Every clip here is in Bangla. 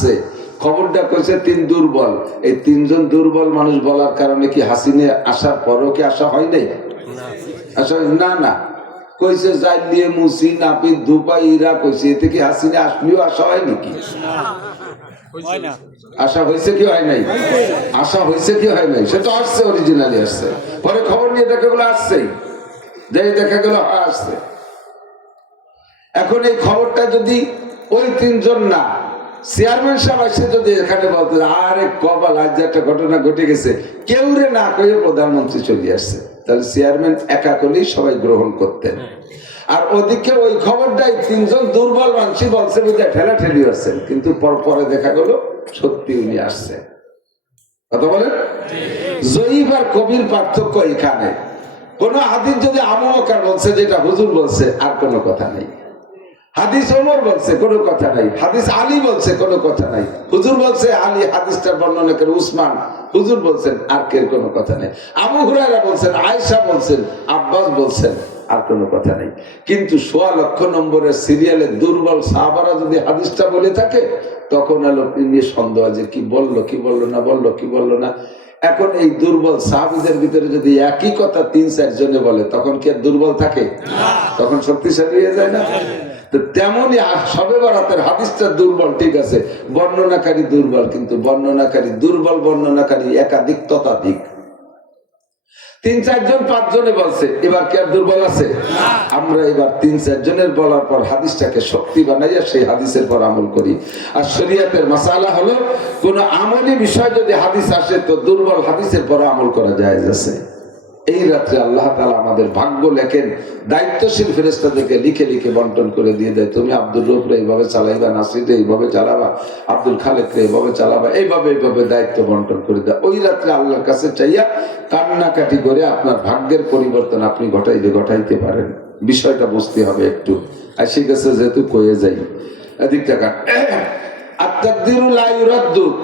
আসছে, খবরটা কইছে 3 দুর্বল। এই 3 জন দুর্বল মানুষ বলার কারণে কি হাসিনে আসার পরও কি আশা হয় নাই? আশা না না কইছে জাইলিয়ে মুসি নাপি দুপাই ইরা কইছে, এতে কি হাসিনে আসলেও আশা হয় নাকি? আশা হয়েছে কি হয় নাই? আশা হয়েছে কি হয় নাই? সে তো আসছে, অরিজিনালি আসছে, পরে খবর নিয়ে দেখা গেল আসছেই, যে দেখা গেল আসছে। এখন এই খবরটা যদি ওই 3 জন না, চেয়ারম্যান সাহেব এসে যদি এখানে বলতে আরে কপাল আজ একটা ঘটনা ঘটে গেছে, কেউ রে না কয়ে প্রধানমন্ত্রী চলে আসছে, তাহলে চেয়ারম্যান একা করলেই সবাই গ্রহণ করতেন। আর ওদিকে ওই খবরটাই 3 জন দুর্বল মানুষই বলছে বুঝে ঠেলা ঠেলি আসছেন, কিন্তু পরে দেখা গেল সত্যি উনি আসছে। কথা বলেন, জয়ীব আর কবির পার্থক্য এখানে। কোন হাদিস যদি আবু বকর বলছে যেটা হুজুর বলছে, আর কোনো কথা নেই। হাদিস ওমর বলছে, কোনো কথা নাই। হাদিস আলী বলছে, কোনো কথা নাই। হুজুর বলছে আলী, হাদিসটা বর্ণনা করে উসমান, হুজুর বলছেন, আর কের কোনো কথা নেই। আবু হুরায়রা বলছেন, আয়েশা বলছেন, আব্বাস বলছেন, আর কোনো কথা নেই। কিন্তু 1.25 লক্ষ নম্বরের সিরিয়ালে দুর্বল সাহাবারা যদি হাদিসটা বলে থাকে, তখন আলো নিয়ে সন্দেহ যে কি বললো কি বললো না, বললো কি বললো না। এখন এই দুর্বল সাহাবীদের ভিতরে যদি একই কথা 3-4 জনে বলে, তখন কি আর দুর্বল থাকে? তখন শক্তিশালী হয়ে যায় না? তেমনই শবে বরাতের হাদিসটা দুর্বল, ঠিক আছে, বর্ণনাকারী দুর্বল, কিন্তু বর্ণনাকারী দুর্বল, বর্ণনাকারী একাধিক ততাধিক। 3-4 জন 5 জনে বলছে, এবার কি আর দুর্বল আছে? আমরা এবার 3-4 জনের বলার পর হাদিসটাকে শক্তি বানাইয়া সেই হাদিসের পর আমল করি। আর শরীয়তের মাসালা হলো, কোন আমলি বিষয় যদি হাদিস আসে, তো দুর্বল হাদিসের পর আমল করা জায়েজ আছে। এই রাত্রে আল্লাহ তাআলা আমাদের ভাগ্য লেখেন, দায়িত্বশীল ফেরেশতাদেরকে লিখে লিখে বন্টন করে দিয়ে দেয়, তুমি আব্দুর রউফরে এইভাবে চালাইবা, নাসিরে এইভাবে চালাবা, আব্দুল খালেকরে এইভাবে চালাবা, এইভাবে দায়িত্ব বন্টন করে দেয়। ওই রাত্রে আল্লাহর কাছে চাইয়া কান্নাকাটি করে আপনার ভাগ্যের পরিবর্তন আপনি ঘটাইতে পারেন। বিষয়টা বুঝতে হবে একটু। আসি গেছে যেহেতু কয়ে যাই এদিক টাকা।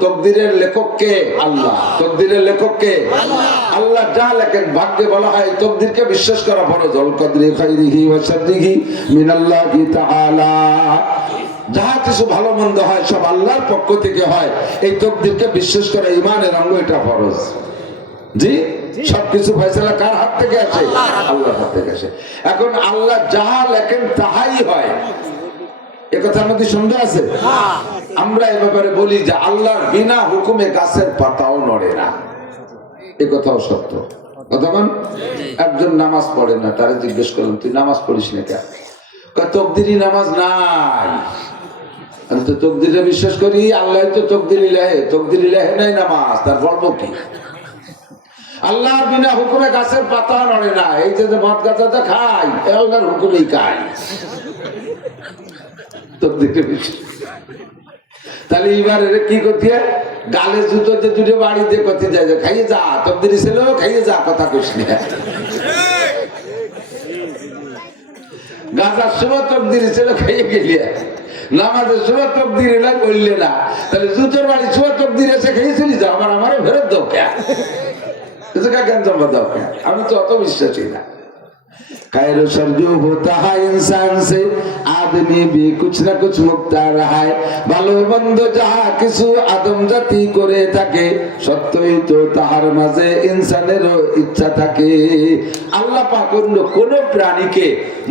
তকদিরের লেখক কে? আল্লাহ। তকদিরের লেখক কে? আল্লাহ। যা লেখেন ভাগ্যে বলা হয়, তকদিরকে বিশ্বাস করা ফরজ। আল কদরি খাইরিহি ওয়া শাররিহি মিনাল্লাহি তাআলা। যা কিছু ভালো মন্দ হয় সব আল্লাহর পক্ষ থেকে হয়, এই তকদিরকে বিশ্বাস করা ঈমানের অঙ্গ, এটা ফরজ। জি, সবকিছু ফয়সালা কার হাত থেকে আসে? আল্লাহর হাত থেকে আসে। এখন আল্লাহ যাহা লেখেন তাহাই হয়, এ কথার মধ্যে সন্দেহ আছে? আমরা এ ব্যাপারে বলি যে আল্লাহর বিনা হুকুমে গাছের পাতাও নড়ে না, এ কথাও সত্য। কতক্ষণ একজন নামাজ পড়ে না, তারা জিজ্ঞেস করলাম তুই নামাজ পড়িস না কেন? তকদিরি নামাজ নাই। আমি তো তকদিরে বিশ্বাস করি, আল্লাহ তো তকদিরি লেহে, তকদিরি লেহে নাই নামাজ, তার বলবো কি? আল্লাহর বিনা হুকুমে গাছের পাতা নড়ে না। এই যে মদ গাছাটা খাই, আল্লাহর হুকুমেই খাই। তাহলে এবার কি করতে, গালে জুতো যে দুটো বাড়ি দিয়ে করতে যায়, খাইয়ে যা, তকদিরি ছিল খাইয়ে যা, কথা কইস না। গাজার সময় তকদিরি ছিল, খাইয়ে গেলে, নামাজের সময় তকদিরি না করলে না, তাহলে জুতোর বাড়ির সময় তকদিরি এসে খেয়েছিলি যা, আমার ফেরত দাও কে? আমি তো অত বিশ্বাসী না। खैर सरजू होता है इंसान से, आदमी भी कुछ ना कुछ मुक्ता रहा है। ভালো মন্দ যাহা কিছু আদম জাতি করে থাকে, সত্যই তো তাহার মাঝে ইনসানেরও ইচ্ছা থাকে। আল্লাহ পাক অন্য কোন প্রাণীকে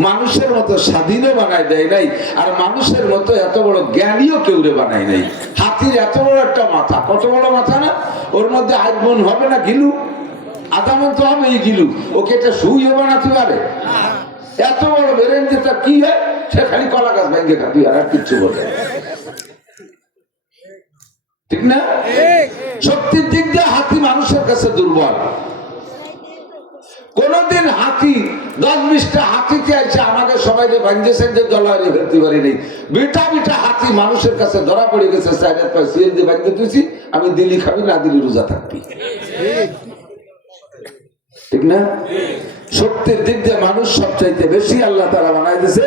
মানুষের মতো স্বাধীনও বানায় দেয় নাই, আর মানুষের মতো এত বড় জ্ঞানীও কেউরে বানায় নাই। হাতির এত বড় একটা মাথা, কত বড় মাথা না, ওর মধ্যে আজমন হবে না গিলু, আদামন তো হবে এই গিলু, ওকে এটা সুইও বানাতে পারে? এত বড় বেরেন যেটা কি হয়, সে খালি কলা গাছ ভেঙে খাবি, আর কিচ্ছু বলে, ঠিক না? শক্তির দিক দিয়ে হাতি মানুষের কাছে দুর্বল। কোনদিন হাতি 10-20টা হাতিতে আছে আমাকে সবাই যে ভাঙছেন যে দলারে ফেলতে পারি নেই, বিটা বিটা হাতি মানুষের কাছে ধরা পড়ে গেছে। সাইডের পাশে সিএল দিয়ে ভাঙতে তুইছি, আমি দিলি খাবি না দিলি রোজা থাকবি, ঠিক না? শক্তির দিক দিয়ে মানুষ সবচাইতে বেশি আল্লাহ তাআলা বানাই দিয়েছে।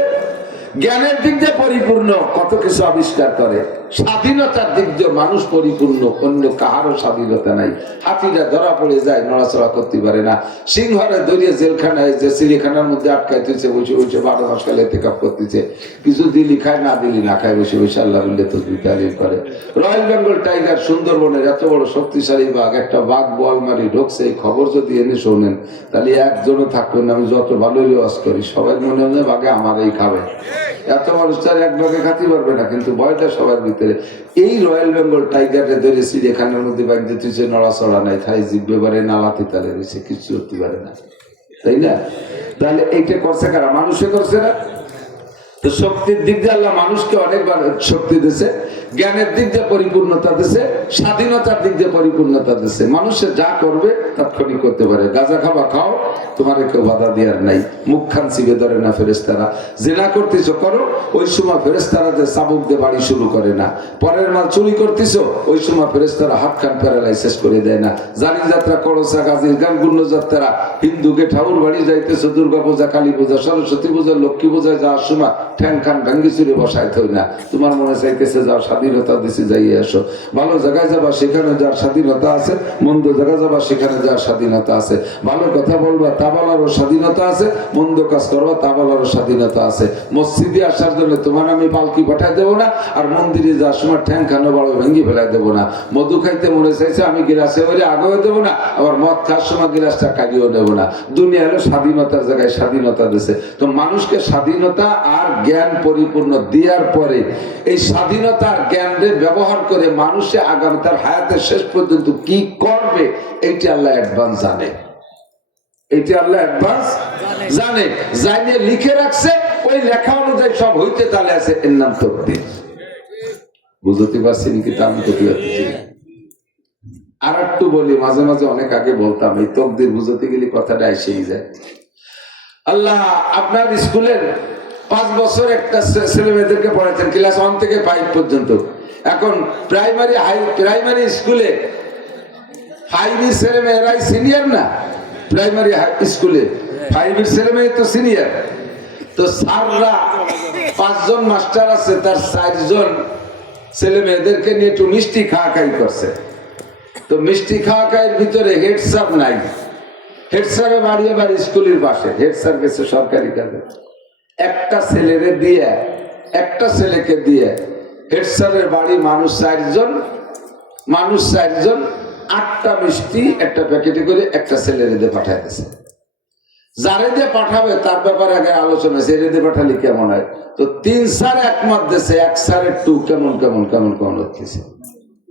জ্ঞানের দিক দিয়ে পরিপূর্ণ, কত কিছু আবিষ্কার করে। স্বাধীনতার দিক দিয়ে মানুষ পরিপূর্ণ, অন্য কাহারও স্বাধীনতা নাই। হাতিরা ধরা পড়ে যায়, নড়াচড়া করতে পারে না। সিংহরে দরিয়ে জেলখানায়, যে সিলিখানার মধ্যে আটকাইতেছে, বসে বসে 12 মাস কালে এতেকাপ করতেছে। কিছু দিলি খায়, না দিলি না খায়, বসে বসে আল্লাহ বললে তসবিহ তাহলিল করে। রয়্যাল বেঙ্গল টাইগার, সুন্দরবনের এত বড় শক্তিশালী বাঘ, একটা বাঘ বোয়ালমারি ঢুকছে, এই খবর যদি এনে শোনেন তাহলে একজনও থাকবেন না। আমি যত ভালোই ওয়াজ করি, সবাই মনে হয় বাঘে আমারই খাবে। এত মানুষ তার এক ভাগে খাতে পারবে না, কিন্তু ভয়টা সবার ভিতরে। এই রয়্যাল বেঙ্গল টাইগারে ধরে চিড়িয়াখানার মধ্যে বাইক দিতেছে, নড়াচড়া নাই, খাই জিভে পারে, নালাতে তালে রয়েছে, কিছু করতে পারে না, তাই না? তাহলে এইটা করছে কারা? মানুষে করছে না? তো শক্তির দিক দিয়ে আল্লাহ মানুষকে অনেকবার শক্তি দিয়েছে, জ্ঞানের দিক দিয়ে পরিপূর্ণতা দিয়েছে, স্বাধীনতার দিক দিয়ে পরিপূর্ণতা দিয়েছে। মানুষে যা করবে তাৎক্ষণিক করতে পারে। গাঁজা খাবা খাও, তোমার কেউ বাধা দেওয়ার নাই। মুখ খান চিবে ধরে না ফেরেশতারা। জিনা করতেছো করো, ওই সময় ফেরেশতারা যে চাবুক দিয়ে বাড়ি শুরু করে না। পরের মাল চুরি করতেছো, ওই সময় ফেরেশতারা হাত খান প্যারালাইসিস করে দেয় না। জানি যাত্রা, করসা, গাজীর গান, গুণ্য যাত্রা, হিন্দুকে ঠাকুর বাড়ি যাইতেছো, দুর্গা পূজা, কালী পূজা, সরস্বতী পূজা, লক্ষ্মী পূজায় যাওয়ার সময় ঠ্যাং খান ভাঙ্গি চুরি বসায় থই না। তোমার মনে চাইতেছে যাও, স্বাধীনতা দিছে, যাইয়ে আসো। ভালো জায়গায় যাবা, সেখানে যাওয়ার স্বাধীনতা আছে। মন্দ জায়গায় যাবা, সেখানে যাওয়ার স্বাধীনতা আছে। ভালো কথা বলবা, তা বলারও স্বাধীনতা আছে। মন্দ কাজ করবা, তা বলারও স্বাধীনতা আছে। মসজিদে আসার জন্য তোমার আমি পালকি পাঠাই দেবো না, আর মন্দিরে যাওয়ার সময় ঠ্যাং খানো বড় ভেঙ্গি ফেলাই দেবো না। মধু খাইতে মনে চাইছে, আমি গিলাসে করে আগেও দেবো না, আবার মদ খাওয়ার সময় গিলাসটা কাটিয়েও নেবো না। দুনিয়া হলো স্বাধীনতার জায়গায় স্বাধীনতা দিছে। তো মানুষকে স্বাধীনতা আর জ্ঞান পরিপূর্ণ দেওয়ার পরে এই স্বাধীনতার জ্ঞানের ব্যবহার করে মানুষে আগামী তার হায়াতের শেষ পর্যন্ত কি করবে, এইটি আল্লাহ অ্যাডভান্স জানে। এইটি আল্লাহ অ্যাডভান্স জানে, জানে লিখে রাখছে। ওই লেখা অনুযায়ী সব হইতে তাহলে আছে, এর নাম তকদির। বুঝতে পারছেন কি? তা আমি বুঝতে পারছি। আর একটু বলি, মাঝে মাঝে অনেক আগে বলতাম, এই তকদির বুঝতে গেলে কথাটা এসেই যায়। আল্লাহ আপনার স্কুলের 5 বছর একটা ছেলে মেয়েদেরকে পড়াচ্ছেন, ক্লাস 1 থেকে 5 পর্যন্ত। এখন প্রাইমারি স্কুলে 5 ছেলে মেয়েরাই সিনিয়র না? প্রাইমারি স্কুলে 5 ছেলে মেয়ে তো সিনিয়র। তো স্যাররা 5 জন মাস্টার আছে, তার 4 জন ছেলে মেয়েদেরকে নিয়ে একটু মিষ্টি খাওয়া খাই করছে। তো মিষ্টি খাওয়া খাইয়ের ভিতরে হেড স্যার নাই। হেড স্যারের বাড়ি আবার স্কুলের পাশে। হেড স্যার গেছে সরকারি কাজে। একটা ছেলেকে দিয়ে হেড স্যারের বাড়ি মানুষ 4 জন, 8টা মিষ্টি একটা প্যাকেটে করে একটা ছেলের দিয়ে পাঠায় দিয়েছে। যারে দিয়ে পাঠাবে তার ব্যাপারে আগে আলোচনা হয়েছে, এর দিয়ে পাঠালে কেমন হয়। তো 3 স্যার একমত দিয়েছে, 1 স্যারের টু কেমন হচ্ছে।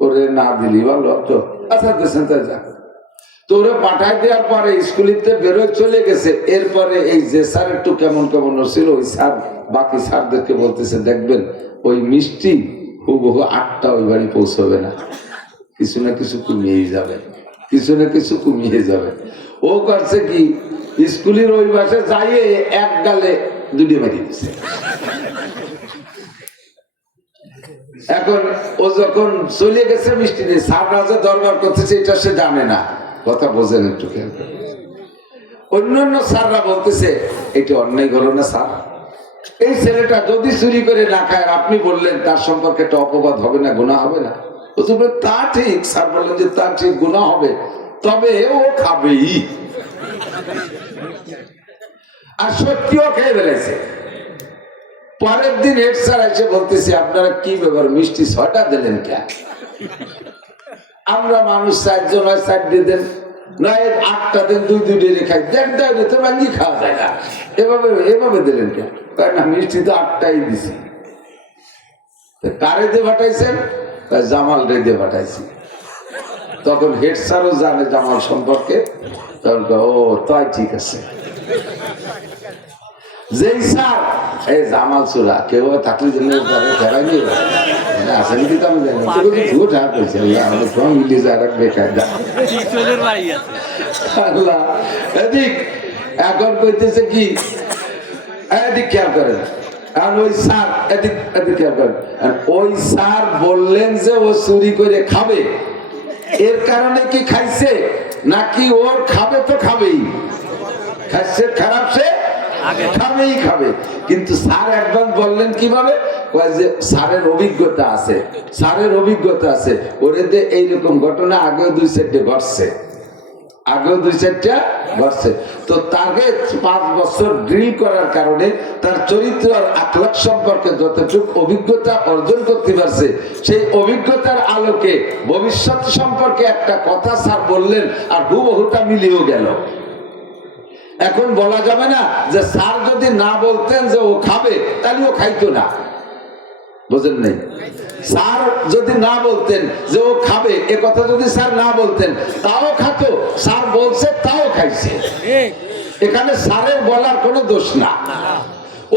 ওরে না দিলি ভালো তো, আচ্ছা দিয়েছেন তাই যা। তো ওরা পাঠায় দেওয়ার পরে স্কুলিতে বেরোয় চলে গেছে। এরপরে এই যে স্যার একটু কেমন ছিল, ওই স্যার বাকি স্যারদেরকে বলতেছে, দেখবেন ওই মিষ্টি হুবহু 8টা ওই বাড়ি পৌঁছবে না, কিছু না কিছু কমিয়ে যাবে। ও করছে কি, স্কুলের ওই বাসে যাইয়ে এক গালে 2টি মারি দিচ্ছে। এখন ও যখন চলে গেছে মিষ্টি নিয়ে, স্যাররা যে দরবার করতেছে এটা সে জানে না। কথা বোঝেন একটু। অন্যান্য স্যাররা বলতেছে, এটা অন্যায় হলো না স্যার? এই ছেলেটা যদি চুরি করে না খায়, আপনি বললেন তার সম্পর্কে একটা অপবাদ হবে না, গুনাহ হবে না? তা ঠিক। স্যার বললেন যে তা ঠিক, গুনাহ হবে, তবে ও খাবেই। আর সত্যিও খেয়ে ফেলেছে। পরের দিন হেড স্যার এসে বলতেছে, আপনারা কি ব্যাপার, মিষ্টি 6টা দিলেন কেন? আমরা মানুষ 4 জন হয়, 4 দিয়ে দেন, নয় 8টা দেন, 2 রেখায় দেখ দেয় তো ভাঙ্গি খাওয়া যায় না। এভাবে দিলেন কেন? না, মিষ্টি তো 8টাই দিছি। কারে দিয়ে পাঠাইছেন? জামাল রে দিয়ে পাঠাইছি। তখন হেড স্যারও জানে জামাল সম্পর্কে। তখন ও তাই ঠিক আছে। যেই স্যার এই জামাল চোরা কেউ থাকলে ফেরাইনি আসেনি, কিন্তু আমি জানি আল্লাহ এদিক এখন কইতেছে কি, এদিক খেয়াল করেন। ওই স্যার এদিক খেয়াল করেন। ওই স্যার বললেন যে ও চুরি করে খাবে, এর কারণে কি খাইছে, নাকি ওর খাবে তো খাবেই, খাইছে খারাপ সে খাবেই খাবে। কিন্তু স্যার একবার বললেন কিভাবে, যে স্যারের অভিজ্ঞতা আছে, স্যারের অভিজ্ঞতা আছে, ওরে যে এইরকম ঘটনা আগেও 2-4টা ঘটছে, আগেও 2-4টা ঘটছে। তো তাকে 5 বছর ড্রিল করার কারণে তার চরিত্র আর আখলাক সম্পর্কে যতটুকু অভিজ্ঞতা অর্জন করতে পারছে, সেই অভিজ্ঞতার আলোকে ভবিষ্যৎ সম্পর্কে একটা কথা স্যার বললেন, আর হুবহুটা মিলিয়েও গেল। এখন বলা যাবে না যে স্যার যদি না বলতেন যে ও খাবে, তাহলে ও খাইতো না, বুঝেন নাই? স্যার যদি না বলতেন যে ও খাবে, এ কথা যদি স্যার না বলতেন, তাও খাতো। স্যার বলছে তাও খাইছে। এখানে স্যারের বলার কোনো দোষ না,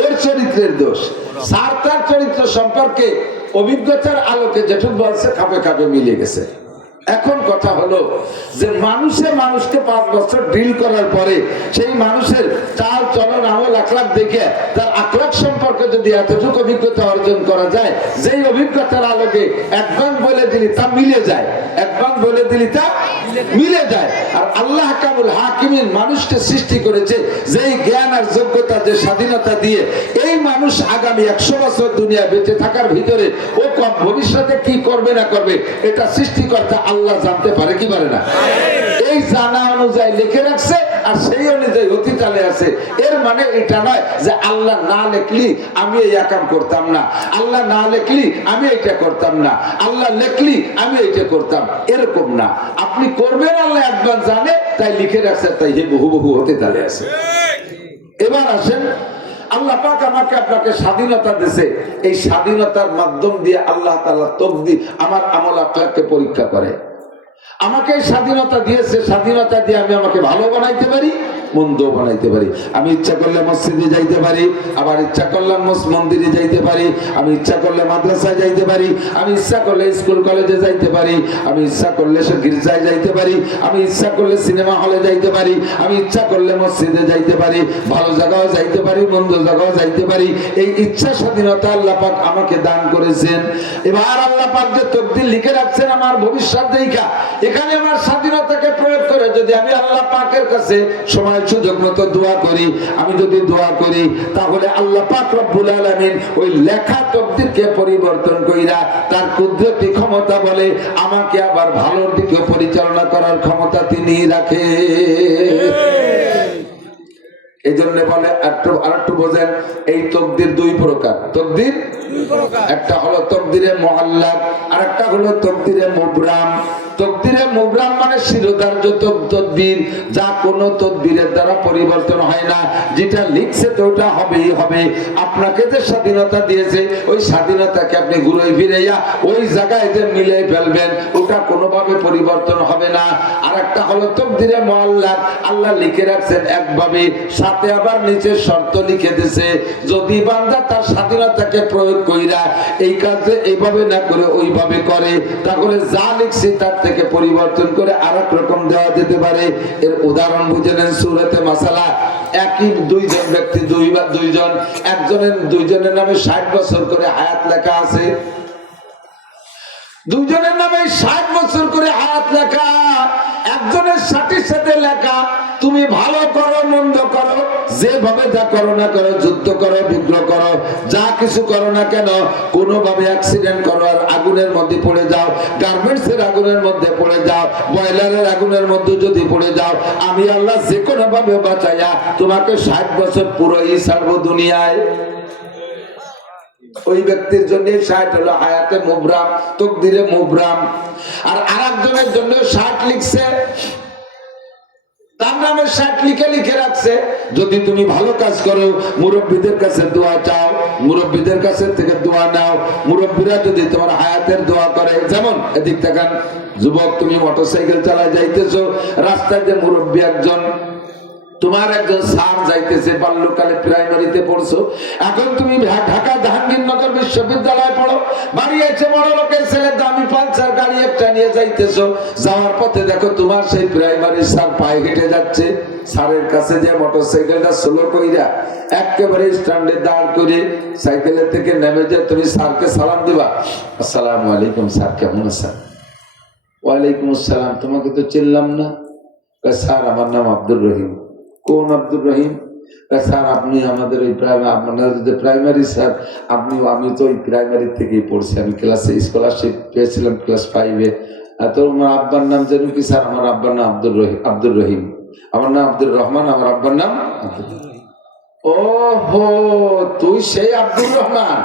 ওর চরিত্রের দোষ। স্যার তার চরিত্র সম্পর্কে অভিজ্ঞতার আলোকে যেটুকু বলছে, খাবে খাবে মিলে গেছে। এখন কথা হলো যে মানুষকে 5 বছর ড্রিল করার পরে সেই মানুষের চাল চলন আমল আখলাক দেখে তার আখলাক সম্পর্কে যদি এতটুকু অভিজ্ঞতা অর্জন করা যায়, যেই অভিজ্ঞতার আলোকে একবার বলে দিলি তা মিলে যায়, একবার বলে দিলি তা মিলে যায়। আর আল্লাহ কামুল হাকিমিন মানুষকে সৃষ্টি করেছে যেই জ্ঞান আর যোগ্যতা, যে স্বাধীনতা দিয়ে এই মানুষ আগামী 100 বছর দুনিয়া বেঁচে থাকার ভিতরে ও ভবিষ্যতে কি করবে না করবে, এটা সৃষ্টিকর্তা আল্লাহ জানতে পারে কি পারে না? এই জানা অনুযায়ী লিখে রাখছে, আর সেই অনুযায়ী অতি চালে আছে। এর মানে এটা নয় যে আল্লাহ না লিখলি আমি এই কাম করতাম না, আল্লাহ না লিখলি আমি এটা করতাম না, আল্লাহ লিখলি আমি এটা করতাম, এরকম না। আপনি করবেন আল্লাহ একবার জানে, তাই লিখে রাখছে, তাই হুবহু হতে চালে আছে। এবার আসেন, আল্লাহ পাক আমাকে আপনাকে স্বাধীনতা দিয়েছে, এই স্বাধীনতার মাধ্যম দিয়ে আল্লাহ তাআলা তকদির আমার আমল আখলাককে পরীক্ষা করে। আমাকে স্বাধীনতা দিয়েছে, স্বাধীনতা দিয়ে আমি আমাকে ভালো বানাইতে পারি, মন্দ বানাইতে পারি। আমি ইচ্ছা করলে মসজিদে যাইতে পারি, আবার ইচ্ছা করলে মন্দিরে যাইতে পারি, আমি ইচ্ছা করলে মাদ্রাসায় যাইতে পারি, আমি ইচ্ছা করলে স্কুল কলেজে যাইতে পারি, আমি ইচ্ছা করলে গির্জায় যাইতে পারি, আমি ইচ্ছা করলে সিনেমা হলে যাইতে পারি, আমি ইচ্ছা করলে মসজিদে যাইতে পারি, ভালো জায়গাও যাইতে পারি, মন্দ জায়গাও যাইতে পারি। এই ইচ্ছা স্বাধীনতা আল্লাহ পাক আমাকে দান করেছেন। এবার আল্লাহ পাক যে তকদির লিখে রাখছেন আমার ভবিষ্যৎ দেখা, এখানে আমার স্বাধীনতাকে প্রয়োগ করে যদি আমি আল্লাহ পাকের কাছে সময় সুযোগ মতো দোয়া করি, আমি যদি দোয়া করি, তাহলে আল্লাহ পাক রব্বুল আলামিন ওই লেখা তকদিরকে পরিবর্তন কইরা তার কুদরতি ক্ষমতা বলে আমাকে আবার ভালোর দিকে পরিচালনা করার ক্ষমতা তিনি রাখে। এই জন্য বলে আরেকটু বোঝেন, এই তকদির 2 প্রকার। তকদির একটা হলো তকদিরে মুআল্লাক, আর একটা হলো তকদিরে মুবরাম। তকদিরে মুবরাম মানে শিরোধার্য তদবির, যা কোনো তদবিরের দ্বারা পরিবর্তন হয় না, যেটা লিখছে তো ওটা হবেই হবে। আপনাকে যে স্বাধীনতা দিয়েছে, ওই স্বাধীনতাকে আপনি ঘুরে ফিরাইয়া ওই জায়গায় যে মিলে ফেলবেন, ওটা কোনোভাবে পরিবর্তন হবে না। আর একটা হলো তকদিরে মুআল্লাক, আল্লাহ লিখে রাখছেন একভাবে, সাথে আবার নিচে শর্ত লিখে দিয়েছে, যদি বান্দা তার স্বাধীনতাকে প্রয়োগ কইরা এই কাজে এইভাবে না করে ওইভাবে করে, তাহলে যা লিখছে তার থেকে পরিবর্তন করে আরেক রকম দেওয়া যেতে পারে। এর উদাহরণ বুঝে নেন সূরাতে মাসালা। একই দুইজন ব্যক্তি, দুইজনের নামে 60 বছর করে হায়াত লেখা আছে, দুইজনের নামে 60 বছর করে হায়াত লেখা। একজনের 60-এর সাথে লেখা তুমি ভালো করো মন্দ করো, যেভাবে যা করো না করো, যুদ্ধ করো বিগ্রহ করো, যা কিছু করো না কেন, কোনোভাবে অ্যাক্সিডেন্ট করো আর আগুনের মধ্যে পড়ে যাও, গার্মেন্টসের আগুনের মধ্যে পড়ে যাও, বয়লারের আগুনের মধ্যে যদি পড়ে যাও, আমি আল্লাহ যে কোনো ভাবে বাঁচাইয়া তোমাকে 60 বছর পুরোই ছাড়বো দুনিয়ায়। ওই ব্যক্তির জন্য 60 হলো হায়াতে মুবরাম, তকদিরে মুবরাম। আর আরেকজনের জন্য 60 লিখছে, তার নামে 60 লিখে রাখছে, যদি তুমি ভালো কাজ করো, মুরব্বীদের কাছে দোয়া চাও, মুরব্বীদের কাছে থেকে দোয়া নাও, মুরব্বীরা যদি তোমার হায়াতের দোয়া করে। যেমন এদিক থেকে যুবক, তুমি মোটরসাইকেল চালায় যাইতেছো, রাস্তায় যে মুরব্বী একজন, তোমার একজন স্যার যাইতেছে, বাল্যকালে প্রাইমারিতে পড়ছো, এখন তুমি ঢাকা জাহাঙ্গীরনগর বিশ্ববিদ্যালয়ে পড়ো, বাড়ি আছে বড় লোকের ছেলে, দামি পালসার গাড়ি একটা নিয়ে যাইতেছো, যাওয়ার পথে দেখো তোমার সেই প্রাইমারি স্যার পায়ে হেঁটে যাচ্ছে, স্যারের কাছে যে মোটরসাইকেলটা স্লো কইরা একেবারে স্ট্যান্ডে দাঁড় করে সাইকেলের থেকে নেমে যে তুমি স্যারকে সালাম দিবা, আসসালামু আলাইকুম স্যার, কেমন আছেন? ওয়ালাইকুম আসসালাম, তোমাকে তো চিনলাম না। স্যার আমার নাম আব্দুর রহিম। কোন আব্দুর রহিম? স্যার আপনি আমাদের ওই প্রাইমারি স্যার আপনি, আমি তো ওই প্রাইমারি থেকেই পড়ছি, আমি ক্লাসে স্কলারশিপ পেয়েছিলাম ক্লাস 5-এ। তো আমার আব্বার নাম যেন কি স্যার? আমার আব্বার নাম আব্দুর রহিম। আমার নাম আব্দুর রহমান, আমার আব্বার নাম আব্দুর রহিম। ও হো, তুই সেই আব্দুর রহমান,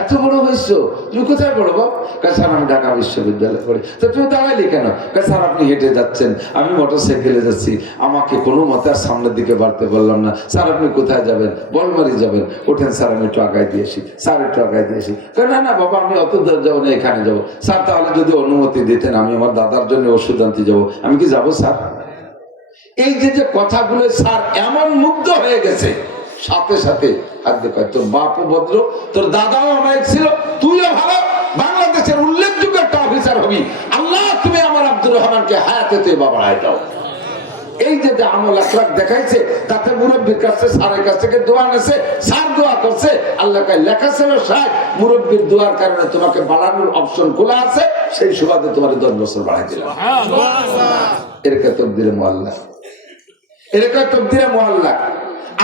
এত বড় হয়েছ? তুমি কোথায় পড়ো বাপ? স্যার আমি ঢাকা বিশ্ববিদ্যালয়ে পড়ি। তো তুমি দাঁড়াইলি কেন? স্যার আপনি হেঁটে যাচ্ছেন, আমি মোটর সাইকেলে যাচ্ছি, আমাকে কোনো মতে আর সামনের দিকে বাড়তে বললাম না। স্যার আপনি কোথায় যাবেন? বলমারি যাবেন। ওঠেন স্যার, আমি একটু আগায় দিয়েছি। স্যার একটু আগায় দিয়েছি। না না বাবা, আমি অত দূর যাবো না, এখানে যাবো। স্যার তাহলে যদি অনুমতি দিতেন, আমি আমার দাদার জন্য ওষুধ আনতে যাবো। আমি কি যাবো স্যার? এই যে যে কথাগুলো স্যার এমন মুগ্ধ হয়ে গেছে, সাথে সাথে হাতে পায় তোর বাপও ভদ্র, তোর দাদাও আমার ছিল, তুইও ভালো, বাংলাদেশের উল্লেখযোগ্য একটা অফিসার হবি। আল্লাহ তুমি আমার আব্দুর রহমানকে হায়াতে তুই বাড়ায় দাও। এই যে আমল আখলাক দেখাইছে, তাতে মুরব্বীর কাছে স্যারের কাছ থেকে দোয়া নেছে, স্যার দোয়া করছে, আল্লাহকে লেখা ছিল সাহেব মুরব্বীর দোয়ার কারণে তোমাকে বাড়ানোর অপশন খোলা আছে, সেই সুবাদে তোমার 10 বছর বাড়াই দিলাম। এরকম তকদিরে মুআল্লাক, এরকম তকদিরে মুআল্লাক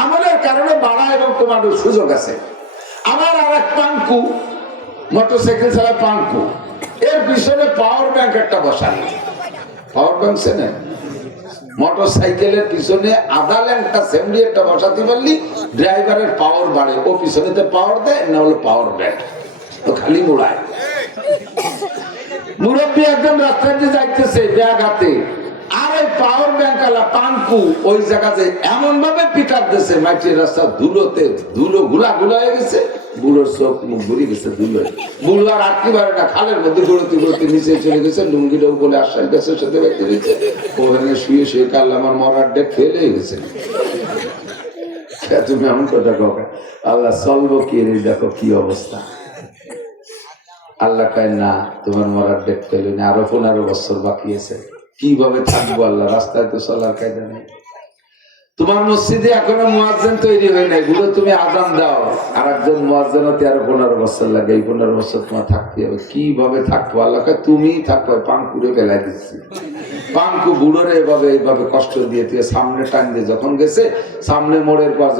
আমলের কারণে বাড়া এবং কমানোর সুযোগ আছে। আমার আর এক পাঙ্কু, মোটরসাইকেল চালা পাঙ্কু, এর পিছনে পাওয়ার ব্যাংক একটা বসানো। পাওয়ার ব্যাংক চেনে? মোটরসাইকেলের পিছনে আধা ল্যাংটা সেমরি একটা বসাতে পারলি ড্রাইভারের পাওয়ার বাড়ে, ও পিছনেতে পাওয়ার দেয়, না হলো পাওয়ার ব্যাংক, তো খালি মোড়ায়। মুরব্বী একদম রাস্তায় দিয়ে যাইতেছে ব্যাগ হাতে, আর ওই পাওয়ার ব্যাংক আলা পাঙ্কু ওই জায়গাতে এমন ভাবে পিকআপ দিয়েছে, মাটির রাস্তা ধুলোতে ধুলো গুলা হয়ে গেছে, বুড়োর চোখ মুখ ঘুরে গেছে ধুলো। বুড়ো আর আটকে পারে না, খালের মধ্যে ঘুরতে ঘুরতে নিচে চলে গেছে, লুঙ্গিটাও বলে আশ্বাস গাছের সাথে ব্যক্তি দিয়েছে, ওখানে শুয়ে শুয়ে কাল আমার মরার ডেক ফেলে গেছে। তুমি এমন কথা কাউকে আল্লাহ চলবো কি রে, দেখো কি অবস্থা। আল্লাহ কয় না, তোমার মরার ডেট পেলে না, আরো 15 বছর বাকি আছে। কিভাবে থাকবো আল্লাহ? রাস্তায় তো চলার কায়দা নেই। তোমার মসজিদে এখনো মুয়াজ্জিন তৈরি হয় নাই, গুলো তুমি আজান দাও, আর একজন মুয়াজ্জিন হতে আরো 15 বছর লাগে, এই 15 বছর তোমার থাকতে হবে। কিভাবে থাকবো? আল্লাহ কয় তুমি থাকবো, পাঙ্কুরে ফেলাই দিচ্ছি। পাঙ্কু বুড়োরে এইভাবে কষ্ট দিয়ে তুই সামনে টান দিয়ে যখন গেছে, সামনে মোড়ের পর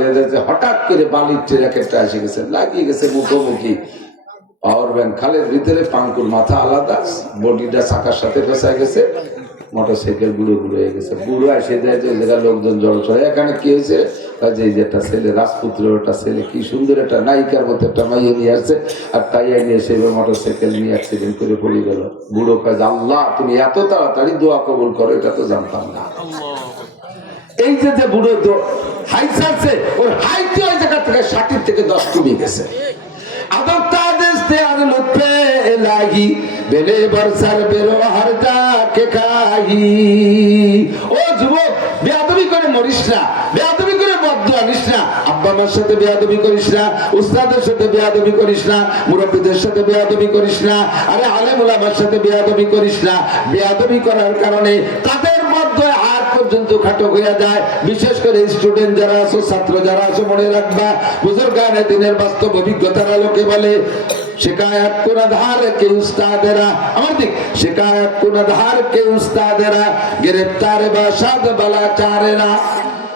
হঠাৎ করে বালির ট্রাকেরটা এসে গেছে, লাগিয়ে গেছে মুখোমুখি। পাওয়ার ব্যাংক খালের ভিতরে, পাঙ্কুর মাথা আলাদা, বডিটা চাকার সাথে ফেঁসা গেছে, মোটরসাইকেল গুঁড়ো হয়ে গেছে। বুড়ো এসে যায় যে জায়গা লোকজন জড়ো হয়, এখানে কি হয়েছে? এই যে একটা ছেলে, রাজপুত্রের একটা ছেলে, কি সুন্দর একটা নায়িকার মতো একটা মাইয়ে নিয়ে আসছে, আর তাই নিয়ে এসে মোটরসাইকেল নিয়ে অ্যাক্সিডেন্ট করে পড়ে গেল। বুড়ো কাজ, আল্লাহ তুমি এত তাড়াতাড়ি দোয়া কবুল করো, এটা তো জানতাম না। এই যে যে বুড়ো হাইট ছাড়ছে, ওর হাইট ওই জায়গা থেকে 60 থেকে 10 কমে গেছে। আদর তাদেশ তে আর লুৎফে ইলাহি বেলে বরসার বেরো হারদা কে খাহি। ও যুবক, বেয়াদবি করে মরিস না, বেয়াদবি করে বদদুয়া নিস না, আব্বা মার সাথে বেয়াদবি করিস না, উস্তাদের সাথে বেয়াদবি করিস না, মুরব্বিদের সাথে বেয়াদবি করিস না, আরে আলেম ওলামার সাথে বেয়াদবি করিস না। বেয়াদবি করার কারণে তাদের বদদুয়া আর পর্যন্ত খাটক হয়ে যায়। বিশেষ করে স্টুডেন্ট যারা আছো, ছাত্র যারা আছো, মনে রাখবা, বুজুর্গানে দিনের বাস্তব অভিজ্ঞতার আলোকে বলে, शिकायत कुनधार के उस्तादेरा, আমার দিক शिकायत कुनधार के उस्तादेरा गिरफ्तार बाशाद बलाचारेरा।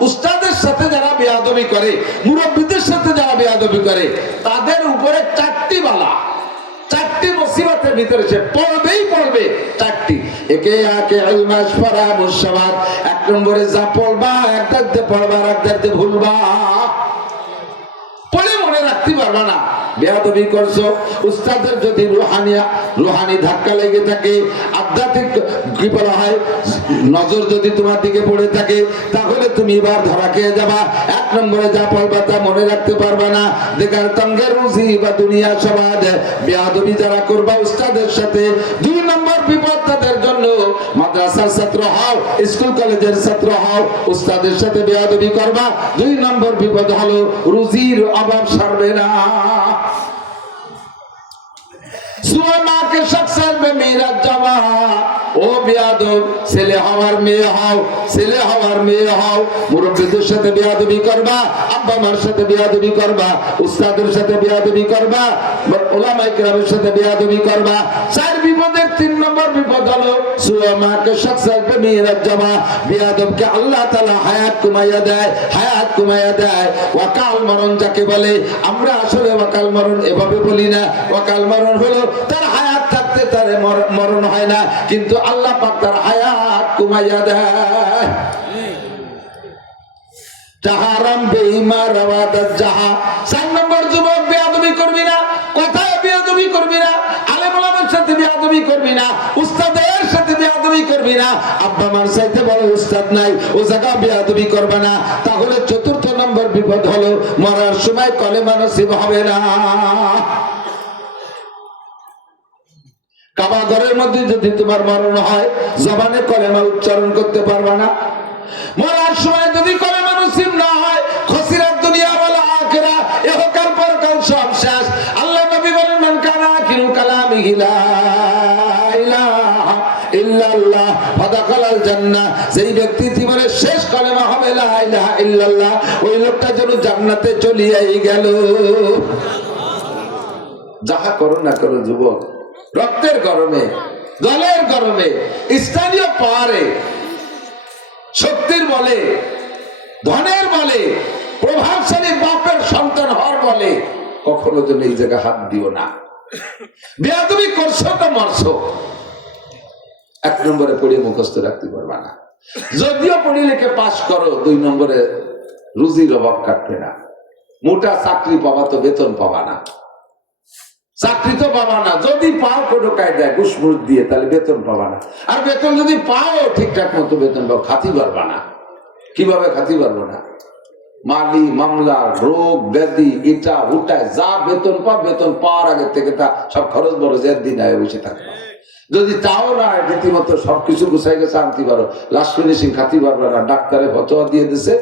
উস্তাদের সাথে যারা বেয়াদবি করে, মুরব্বিদের সাথে যারা বেয়াদবি করে, তাদের উপরে 4টি বালা, 4টি মুসিবতের ভিতরে সে পড়বেই পড়বে। 4টি, একে আকে ইলমাস ফারা মুশাবাত। 1 নম্বরে যা পড়বা, একদার দিয়ে পড়বা, আর একদার দিয়ে ভুলবা, পড়ে মনে রাখতে পারবা না। বেয়াদবি করছো, উস্তাদের যদি রুহানি ধাক্কা লেগে থাকে, আধ্যাত্মিক কি বলা হয়, নজর যদি তোমার দিকে পড়ে থাকে, তাহলে তুমি এবার ধরা খেয়ে যাবা। 1 নম্বরে যা পড়বা তা মনে রাখতে পারবা না। দেখার তঙ্গের রুজি বা দুনিয়া সমাজ, বেয়াদবি যারা করবা উস্তাদের সাথে, 2 নম্বর বিপদ তাদের জন্য। মাদ্রাসার ছাত্র হও, স্কুল কলেজের ছাত্র হও, উস্তাদের সাথে বেয়াদবি করবা, 2 নম্বর বিপদ হলো রুজির অভাব সারবে না। সুমা কে শখসর মে মেরা জামা, ও বেয়াদব ছেলে হওয়ার মেয়ে হও, ছেলে হওয়ার মেয়ে হও, মুরব্বিদের সাথে বেয়াদবি করবা, আব্বা মার সাথে বেয়াদবি করবা, উস্তাদের সাথে বেয়াদবি করবা, ওলামায়ে কেরামের সাথে বেয়াদবি করবা। 4 বিপদের 3 নম্বর নম্বর বিপদ হলো সুয়ামাকে শাকসাল পে মিরাজ জামা, বিয়াদবকে আল্লাহ তাআলা হায়াত কমাইয়া দেয়, হায়াত কমাইয়া দেয়। ওয়াকাল মরণ যাকে বলে, আমরা আসলে ওয়াকাল মরণ এভাবে বলি না। ওয়াকাল মরণ হলো তার হায়াত থাকতে তার মরণ হয় না, কিন্তু আল্লাহ পাক তার হায়াত কমাইয়া দেয়। তাহারাম বেঈমান রাওয়াদাত জাহা। 4 নম্বর যুবক, বেয়াদবি করবি না, কথায় বেয়াদবি করবি না, আলেম ওলামার সাথে বেয়াদবি করবি না, উস্তাদের সাথে বেয়াদবি করবি না। আব্বা মার চাইতে বড় উস্তাদ নাই, ও জায়গা বেয়াদবি করবে না। তাহলে 4th নম্বর বিপদ হলো মরার সময় কলেমা নসিব হবে না। কাবা ঘরের মধ্যে যদি তোমার মরণ হয়, জবানে কলেমা উচ্চারণ করতে পারবে না। মরার সময় যদি কলেমা নসিব না হয়, খসিরাত দুনিয়া ওয়াল আখিরা, ইহকাল পরকাল সব শেষ। আল্লাহ নবী বলেন, মান কানা আখিরু কালামিহি লা ইলাহা ইল্লাল্লাহ ফাদাখালাল জান্নাহ। যেই ব্যক্তি জীবনের শেষ কলেমা হবে লা ইলাহা ইল্লাল্লাহ, ওই লোকটা যেন জান্নাতে চলিয়াই গেল। যাহা করো না করো যুবক, রক্তের গরমে, দলের গরমে, স্থানীয় পাহাড়ে, শক্তির বলে, ধনের বলে, প্রভাবশালী বাপের সন্তান হওয়ার বলে, কখনো যেন এই জায়গায় হাত দিও না। বেয়াদবি করছো তো মরছো। 1 নম্বরে পড়ে মুখস্থ রাখতে পারবা না। যদিও পড়ে লিখে পাস করো, 2 নম্বরে রুজির অভাব কাটবে না। মোটা চাকরি পাবা তো বেতন পাবা না, চাকরি তো পাবা না। যদি পাও কোনো কায়দায় ঘুষমুষ দিয়ে, তাহলে বেতন পাবা না। আর বেতন যদি পাও ঠিকঠাক মতো বেতন পাও, খাতি পারবা না। কিভাবে খাতি পারবো না? মালি মামলা, রোগ ব্যাধি, এটা উঠায় যা বেতন পাও, বেতন পাওয়ার আগে থেকে তা সব খরচ বরচের দিন আয় বসে থাকবে। যদি তাও না রীতিমতো সবকিছু গুছাই গেছে আনতে পারো, লাস্ট ফিনিশিং খাতি পারবে না। ডাক্তারে ফতোয়া দিয়ে দিছে,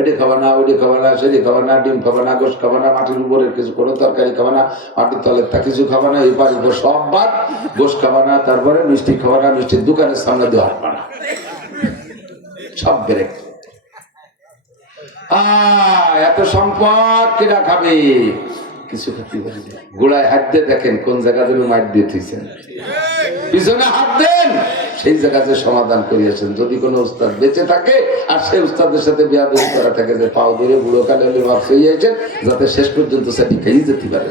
এটি খাবা না, ওটি খাবা না, সেটি খাবা না, ডিম খাবা না, গোশ খাবা না, মাটির উপরের কিছু কোনো তরকারি খাবা না, মাটির তলের তা কিছু খাবা না, এই বাড়ির সব বাদ, গোশ খাবা না, তারপরে মিষ্টি খাবা না, মিষ্টির দোকানের সামনে দিয়ে হাঁটবা না, সব ব্রেক। এত সম্পদ কিনা খাবে, কিছু খেতে পারি। গোড়ায় হাত দিয়ে দেখেন কোন জায়গা ধরে মাইট দিয়ে থুইছেন, পিছনে হাত দেন, সেই জায়গা যে সমাধান করিয়েছেন। যদি কোনো উস্তাদ বেঁচে থাকে আর সেই উস্তাদের সাথে বিয়াদবি করা থাকে, যে পাও ধরে বুড়ো কালে হলে ভাব হইয়াছেন, যাতে শেষ পর্যন্ত সেটি খেয়ে যেতে পারে।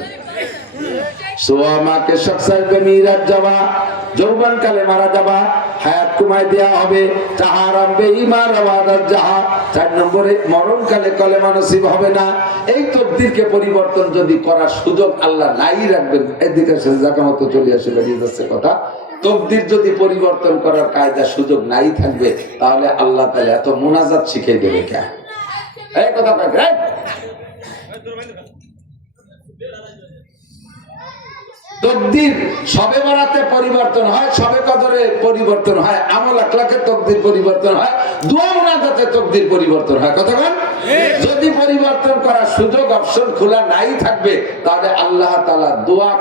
সোয়ামাকে শখসাই বেমিরাজ যাবা, যৌবন কালে মারা যাবা, হায়াত কমায় দেয়া হবে। তাহারাম বেঈমান রাওয়াদাত জাহা। 4 নম্বরে মরণ কালে কলেমা নসিব হবে না। এই তকদিরকে পরিবর্তন যদি করার সুযোগ আল্লাহ নাই রাখবেন, এদিকে জায়গা মতো চলে আসে, বেরিয়ে যাচ্ছে কথা। তকদির যদি পরিবর্তন করার কায়দা সুযোগ নাই থাকবে, তাহলে আল্লাহ তাআলা এত মুনাজাত শিখিয়ে দেবে কেন? এই কথা বলেন। তকদির সবে বরাতে পরিবর্তন হয়, সবে কদরে পরিবর্তন হয়, আমল আখলাকে তকদির পরিবর্তন হয়, দোয়া মুনাজাতে তকদির পরিবর্তন হয়। কথা বলেন। যদি পরিবর্তন করার সুযোগ অপশন খোলা নাই থাকবে, তাহলে আল্লাহ তাআলা দোয়া